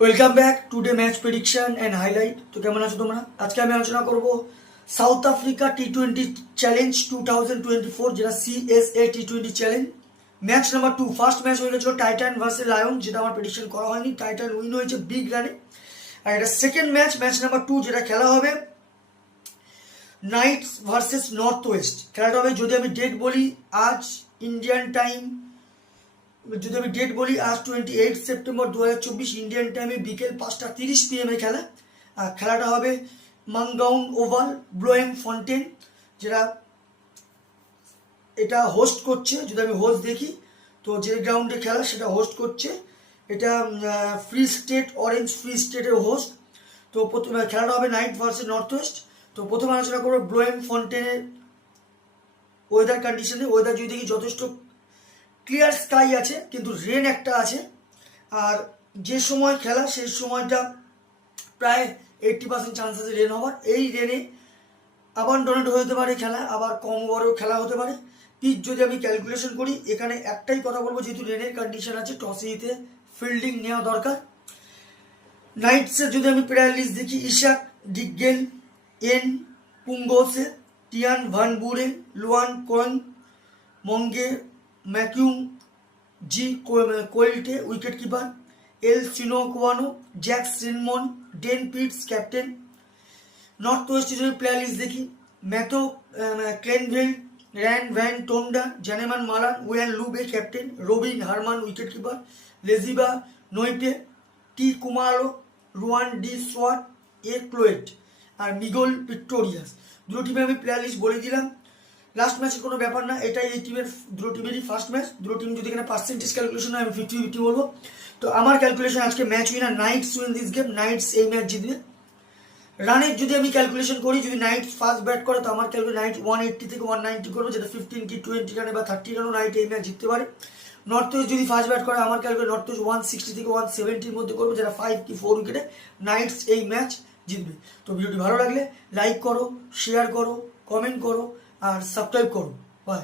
Welcome back today match prediction and highlight. তো কেমন আছো তোমরা? আজকে আমি আলোচনা করব সাউথ আফ্রিকা টি-20 চ্যালেঞ্জ 2024, যেটা CSA টি-20 challenge match number 2। First match হয়ে গেছিল টাইটান ভার্সেস লায়ন, যেটা আমার প্রেডিকশন করা হয়নি। টাইটান উইন হয়েছে বিগ রানে। আর এটা সেকেন্ড ম্যাচ, ম্যাচ নাম্বার 2, যেটা খেলা হবে নাইটস ভার্সেস নর্থ ওয়েস্ট। খেলাটা হবে, যদি আমি ডেট বলি, আজ ইন্ডিয়ান টাইম, যদি আমি ডেট বলি, আজ 28 সেপ্টেম্বর 2024 ইন্ডিয়ান টাইমে বিকেল 5:30 PM খেলা। আর খেলাটা হবে মাঙ্গাউন ওভাল, ব্লোয়েম ফন্টেন, যেটা এটা হোস্ট করছে। যদি আমি হোস্ট দেখি, তো যে গ্রাউন্ডে খেলা সেটা হোস্ট করছে, এটা ফ্রি স্টেট, অরেঞ্জ ফ্রি স্টেটের হোস্ট। তো প্রথমে খেলাটা হবে নাইট ভার্সেস নর্থ ওয়েস্ট। তো প্রথমে আলোচনা করবো ব্লোয়েম ফন্টেনের ওয়েদার কন্ডিশনে। ওয়েদার যদি দেখি, যথেষ্ট ক্লিয়ার স্কাই আছে, কিন্তু রেন একটা আছে। আর যে সময় খেলা, সেই সময়টা প্রায় 80% চান্স আছে রেন হওয়ার। এই রেনে আবার ডোনেট হতে পারে খেলা, আবার কম ওভারেও খেলা হতে পারে। পিচ যদি আমি ক্যালকুলেশন করি, এখানে একটাই কথা বলবো, যেহেতু রেনের কন্ডিশন আছে, টসে জিতে ফিল্ডিং নেওয়া দরকার। নাইটসের যদি আমি প্লেয়ার লিস্ট দেখি, ইশাক ডিগগেল, এন পুঙ্গোসে, টিয়ান ভান বুরেন, লুয়ান কোয়েং, মঙ্গে ম্যাকিউম, জি কোয়েল্টে উইকেট কিপার, এল সিনোকুয়ানো, জ্যাক সিনমন, ডেন পিটস ক্যাপ্টেন। নর্থ ওয়েস্টে যদি প্লেয়ার লিস্ট দেখি, ম্যাথো ক্লেনভেল, র্যান ভ্যান টোন্ডা, Janneman Malan, Wihan Lubbe captain, Rubin Hermann wicket keeper, লেজিবা নোইটে, টি কুমারো, রুয়ান ডি সোয়াট, এ ক্লোয়েট আর মিগোল পিক্টোরিয়াস। দুটো টিমে আমি প্লেয়ার লিস্ট বলে দিলাম। লাস্ট ম্যাচের কোনো ব্যাপার না, এটাই এই টিমের, দুটো টিমেরই ফার্স্ট ম্যাচ। দুটো টিম যদি এখানে পার্সেন্টেজ ক্যালকুলেশন হয়, আমি 50-50 বলবো। তো আমার ক্যালকুলেশন আজকে match winner Knights win this game, Knights এই ম্যাচ জিতবে। রানের যদি আমি ক্যালকুলেশন করি, যদি নাইটস ফার্স্ট ব্যাট করে, তো আমার ক্যালকুলেশন নাইট 180 থেকে 190 করবো, যেটা 15 কি 20 রানে বা 30 রানও নাইট এই ম্যাচ জিততে পারে। নর্থ ওয়েস্ট যদি ফার্স্ট ব্যাট করে, আমার ক্যালকুলেশন নর্থ ওয়েস্ট 160 থেকে 170-র মধ্যে করবো, যেটা 5 কি 4 উইকেটে নাইটস এই ম্যাচ জিতবে। তো ভিডিওটি ভালো লাগলে লাইক করো, শেয়ার করো, কমেন্ট করো আর সাবস্ক্রাইব করো। বাই।